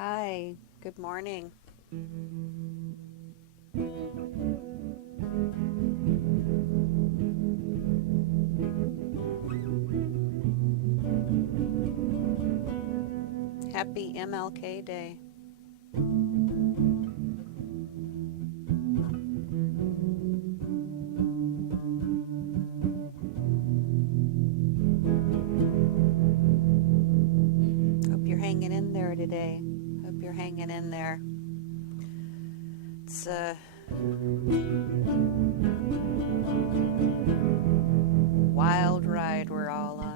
Hi, good morning. Happy MLK Day. Hope you're hanging in there today. Hope you're hanging in there. It's a wild ride we're all on.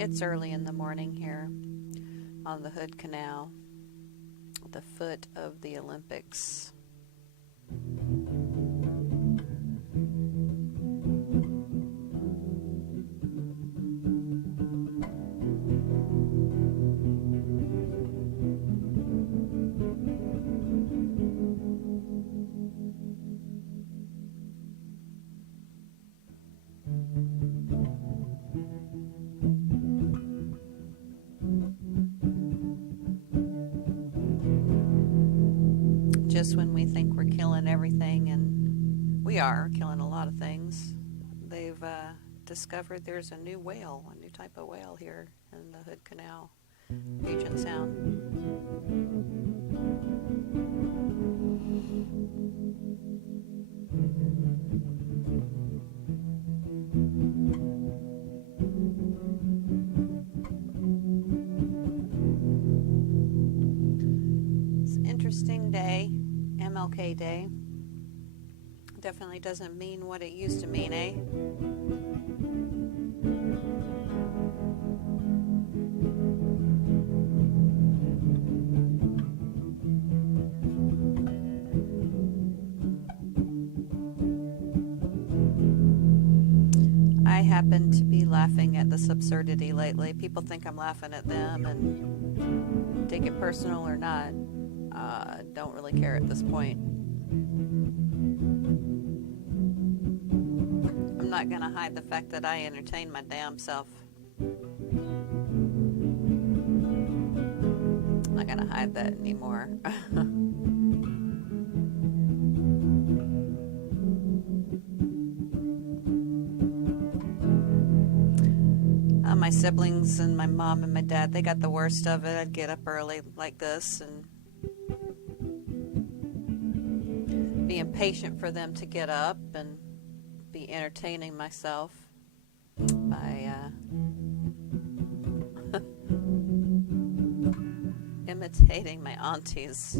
It's early in the morning here on the Hood Canal, at the foot of the Olympics. Just when we think we're killing everything, and we are killing a lot of things, they've discovered there's a new whale, a new type of whale here in the Hood Canal, Puget Sound. It's an interesting day, MLK Day. Definitely doesn't mean what it used to mean, eh? I happen to be laughing at this absurdity lately. People think I'm laughing at them, and take it personal or not, don't really care at this point. I'm not going to hide the fact that I entertain my damn self. I'm not going to hide that anymore. My siblings and my mom and my dad, they got the worst of it. I'd get up early like this and be impatient for them to get up and be entertaining myself by imitating my aunties.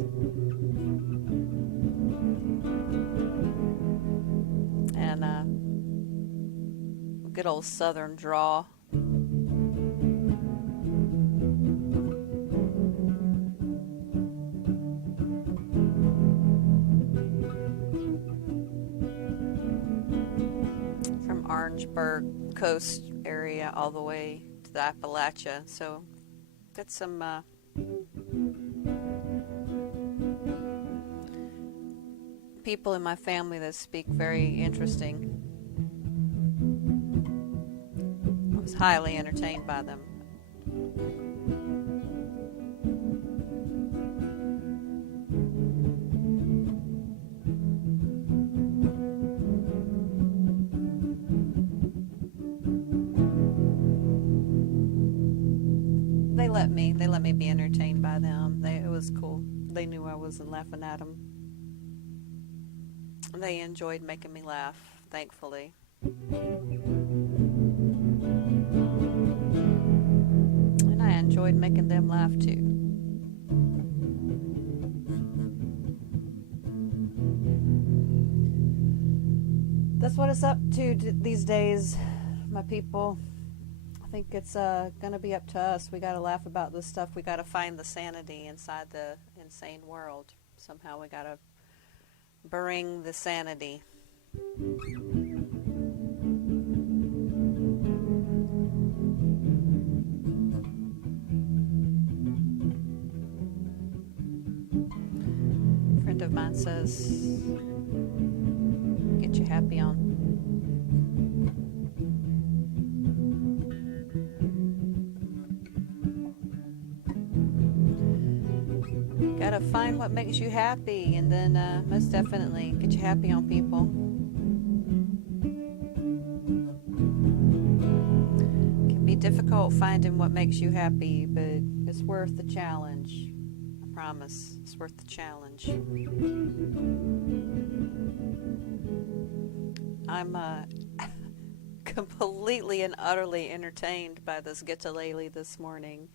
And a good old southern drawl. Orangeburg coast area all the way to the Appalachia. So got some people in my family that speak very interesting. I was highly entertained by them. They let me be entertained by them. It was cool. They knew I wasn't laughing at them. They enjoyed making me laugh, thankfully. And I enjoyed making them laugh too. That's what it's up to these days, my people. I think it's going to be up to us. We got to laugh about this stuff. We got to find the sanity inside the insane world. Somehow we got to bring the sanity. A friend of mine says, get you happy on. Gotta find what makes you happy, and then most definitely get you happy on people. It can be difficult finding what makes you happy, but it's worth the challenge. I promise, it's worth the challenge. I'm completely and utterly entertained by this guitarlele this morning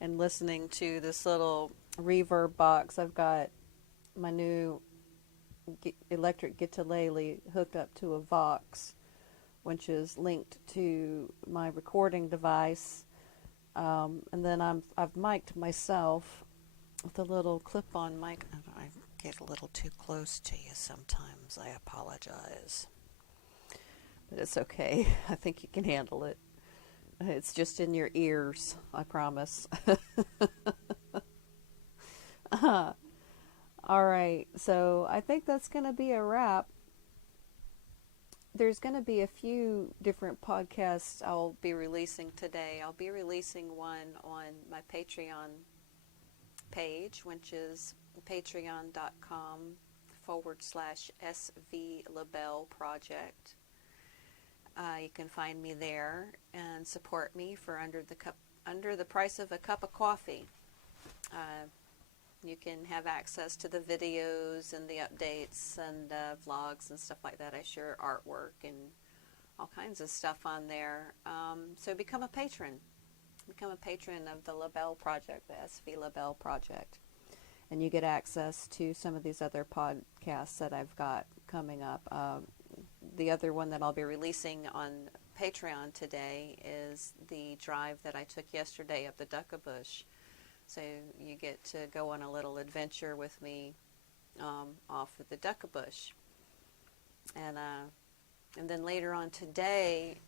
and listening to this little reverb box. I've got my new electric guitarlele hooked up to a Vox, which is linked to my recording device, and then I've mic'd myself with a little clip-on mic. I get a little too close to you sometimes. I apologize, but it's okay. I think you can handle it. It's just in your ears, I promise. All right, so I think that's going to be a wrap. There's going to be a few different podcasts I'll be releasing today. I'll be releasing one on my Patreon page, which is patreon.com/SV Labelle Project. You can find me there and support me for under the price of a cup of coffee. You can have access to the videos and the updates and vlogs and stuff like that. I share artwork and all kinds of stuff on there. So become a patron. Become a patron of the Labelle Project, the SV Labelle Project. And you get access to some of these other podcasts that I've got coming up. The other one that I'll be releasing on Patreon today is the drive that I took yesterday up the Duckabush. So you get to go on a little adventure with me off of the Duckabush. And then later on today,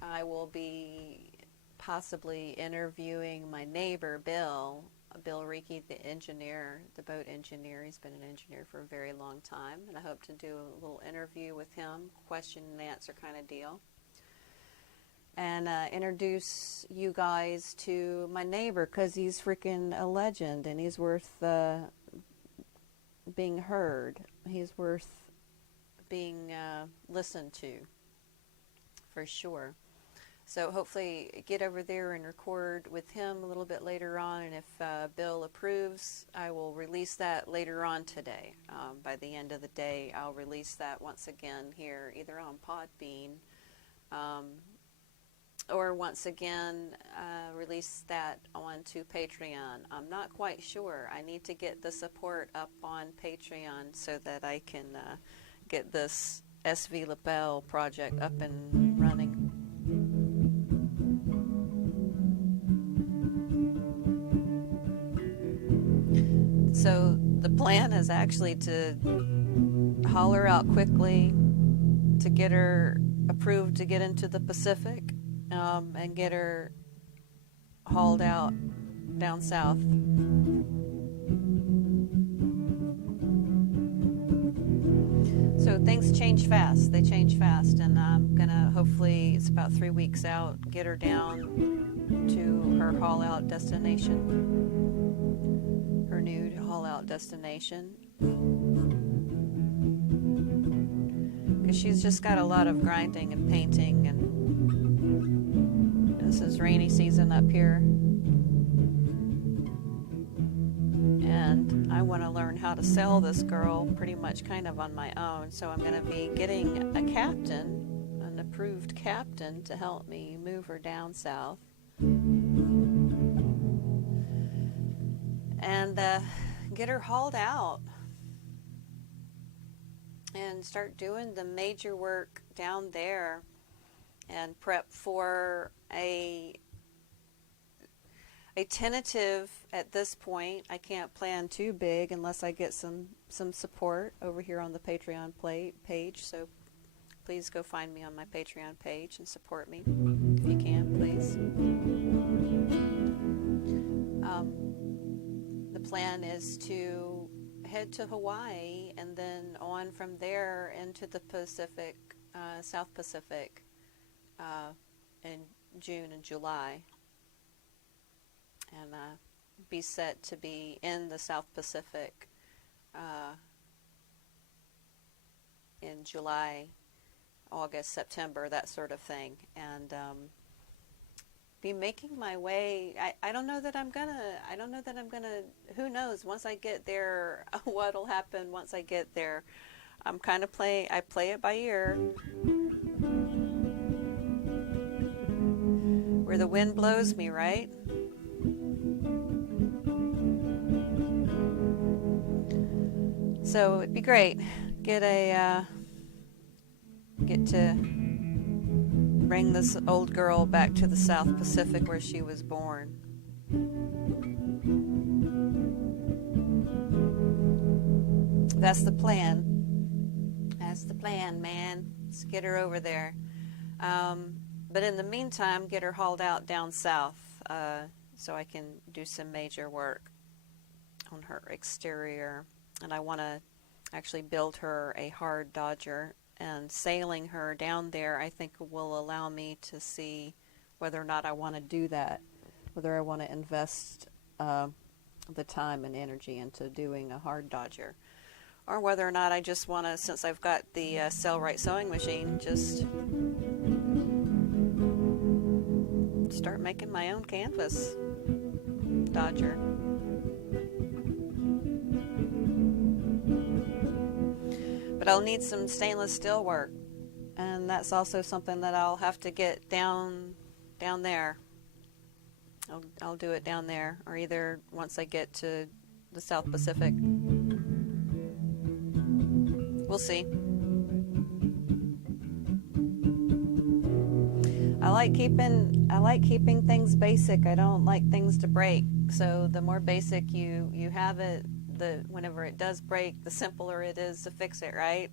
I will be possibly interviewing my neighbor, Bill Reiki, the engineer, the boat engineer. He's been an engineer for a very long time. And I hope to do a little interview with him, question and answer kind of deal. And introduce you guys to my neighbor, because he's freaking a legend and he's worth being heard. He's worth being listened to, for sure. So hopefully get over there and record with him a little bit later on, and if Bill approves, I will release that later on today. By the end of the day, I'll release that once again here, either on Podbean, or once again release that onto Patreon. I'm not quite sure. I need to get the support up on Patreon so that I can get this SV Labelle project up and running. So the plan is actually to holler out quickly to get her approved to get into the Pacific, and get her hauled out down south. So things change fast. They change fast, and I'm gonna, hopefully it's about 3 weeks out, get her down to her haul out destination, her new haul out destination, because she's just got a lot of grinding and painting, and this is rainy season up here, and I want to learn how to sail this girl pretty much kind of on my own. So I'm going to be getting a captain, an approved captain, to help me move her down south and get her hauled out and start doing the major work down there and prep for a a tentative at this point. I can't plan too big unless I get some support over here on the Patreon page. So please go find me on my Patreon page and support me if you can, please. The plan is to head to Hawaii and then on from there into the Pacific, South Pacific, in June and July, and be set to be in the South Pacific in July, August, September, that sort of thing, and be making my way. I don't know that I'm gonna. Who knows? Once I get there, what'll happen once I get there? I'm kind of I play it by ear. Where the wind blows me, right? So it'd be great. Get to bring this old girl back to the South Pacific where she was born. That's the plan. That's the plan, man. Let's get her over there. But in the meantime, get her hauled out down south so I can do some major work on her exterior. And I want to actually build her a hard Dodger. And sailing her down there, I think, will allow me to see whether or not I want to do that, whether I want to invest the time and energy into doing a hard Dodger, or whether or not I just want to, since I've got the Cell-Rite sewing machine, just start making my own canvas Dodger. But I'll need some stainless steel work, and that's also something that I'll have to get down there. I'll do it down there, or either once I get to the South Pacific. We'll see. I like keeping things basic. I don't like things to break. So the more basic you have it, whenever it does break, the simpler it is to fix it, right?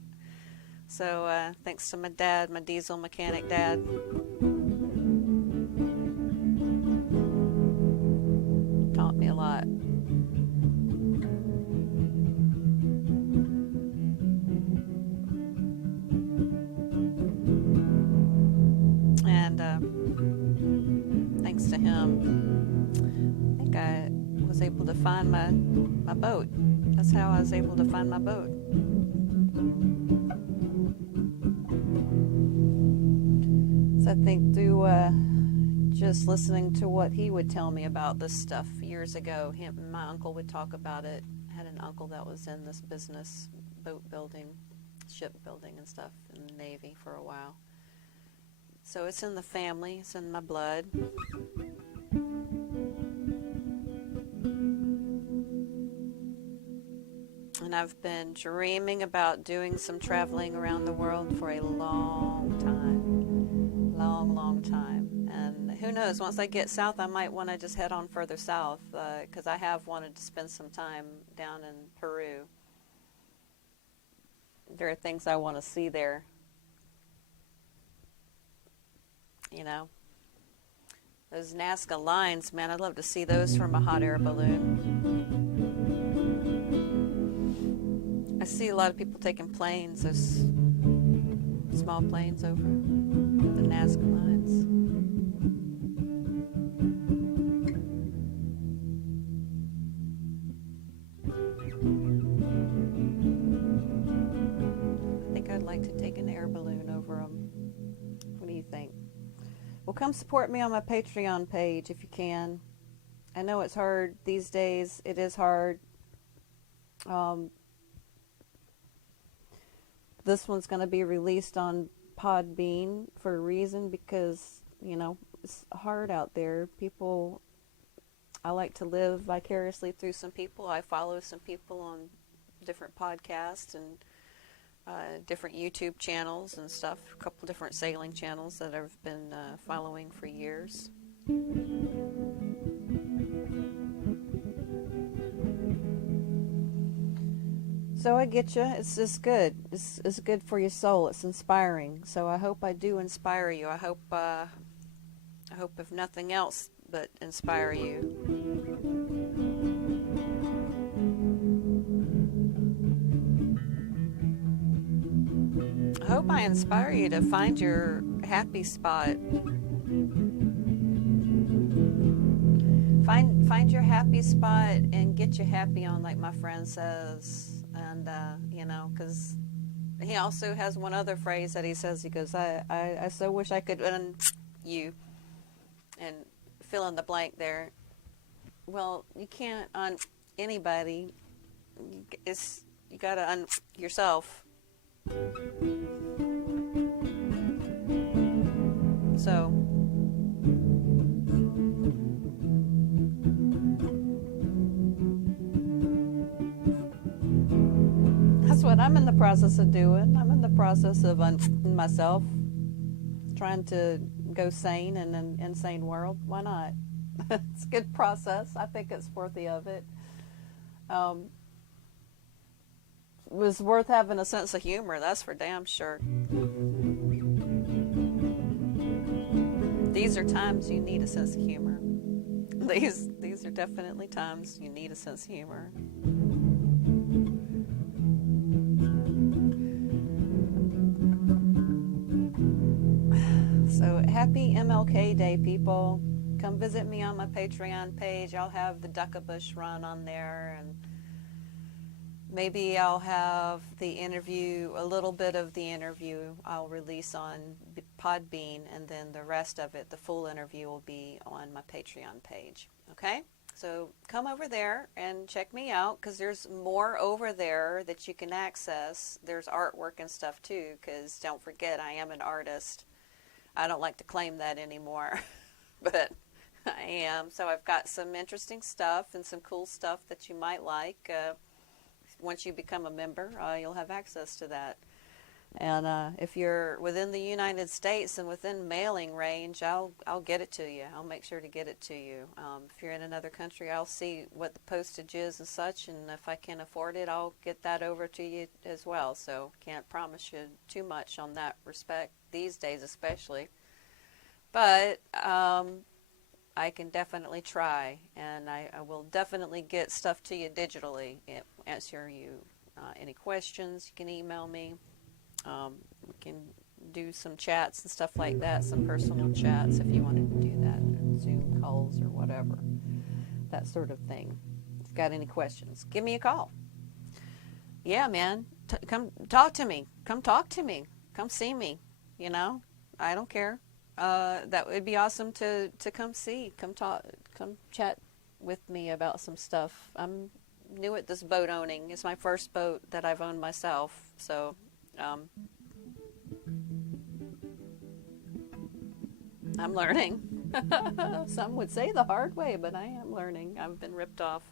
So thanks to my dad, my diesel mechanic dad. Taught me a lot. And thanks to him, I think I was able to find my boat. That's how I was able to find my boat. So I think through just listening to what he would tell me about this stuff years ago, my uncle would talk about it. I had an uncle that was in this business, boat building, ship building and stuff in the Navy for a while. So it's in the family, it's in my blood. And I've been dreaming about doing some traveling around the world for a long time. Long time. And who knows, once I get south, I might want to just head on further south, because I have wanted to spend some time down in Peru. There are things I want to see there. You know, those Nazca lines, man, I'd love to see those from a hot air balloon. I see a lot of people taking planes, those small planes over the Nazca lines. I think I'd like to take an air balloon over them. What do you think? Well, come support me on my Patreon page if you can. I know it's hard these days. It is hard. This one's going to be released on Podbean for a reason, because, you know, it's hard out there. People, I like to live vicariously through some people. I follow some people on different podcasts and different YouTube channels and stuff, a couple different sailing channels that I've been following for years. So I get you. It's just good. It's good for your soul. It's inspiring. So I hope I do inspire you. I hope if nothing else but inspire you. I hope I inspire you to find your happy spot. Find your happy spot and get you happy on, like my friend says. And because he also has one other phrase that he says. He goes, I so wish I could you and fill in the blank there. Well, you can't on anybody. You gotta on yourself. So that's what I'm in the process of doing. I'm in the process of unfing myself, trying to go sane in an insane world. Why not? It's a good process. I think it's worthy of it. It was worth having a sense of humor, that's for damn sure. These are times you need a sense of humor. These are definitely times you need a sense of humor. So happy MLK Day, people. Come visit me on my Patreon page. I'll have the Duck-a-Bush run on there, and maybe I'll have the interview, a little bit of the interview I'll release on Podbean, and then the rest of it, the full interview, will be on my Patreon page. Okay? So come over there and check me out, because there's more over there that you can access. There's artwork and stuff too, because don't forget, I am an artist. I don't like to claim that anymore, but I am. So I've got some interesting stuff and some cool stuff that you might like. Once you become a member, you'll have access to that. And if you're within the United States and within mailing range, I'll get it to you. I'll make sure to get it to you. If you're in another country, I'll see what the postage is and such, and if I can afford it, I'll get that over to you as well. So can't promise you too much on that respect these days, especially. But I can definitely try, and I will definitely get stuff to you digitally. Answer you any questions. You can email me. We can do some chats and stuff like that, some personal chats if you wanted to do that, Zoom calls or whatever, that sort of thing. If you've got any questions, give me a call. Yeah, man, come talk to me. Come talk to me. Come see me. You know, I don't care. That would be awesome to come see. Come talk. Come chat with me about some stuff. I'm new at this boat owning. It's my first boat that I've owned myself, so I'm learning. Some would say the hard way, but I am learning. I've been ripped off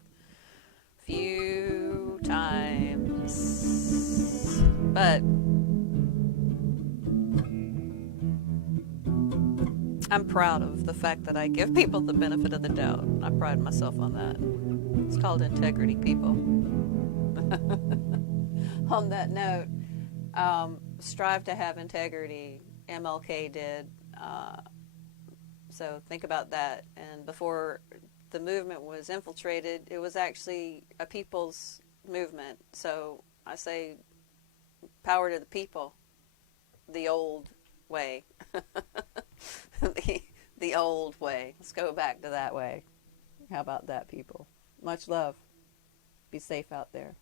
a few times, but I'm proud of the fact that I give people the benefit of the doubt. I pride myself on that. It's called integrity, people. On that note, strive to have integrity. MLK did. So think about that. And before the movement was infiltrated, it was actually a people's movement. So I say power to the people, the old way. the old way. Let's go back to that way. How about that, people? Much love. Be safe out there.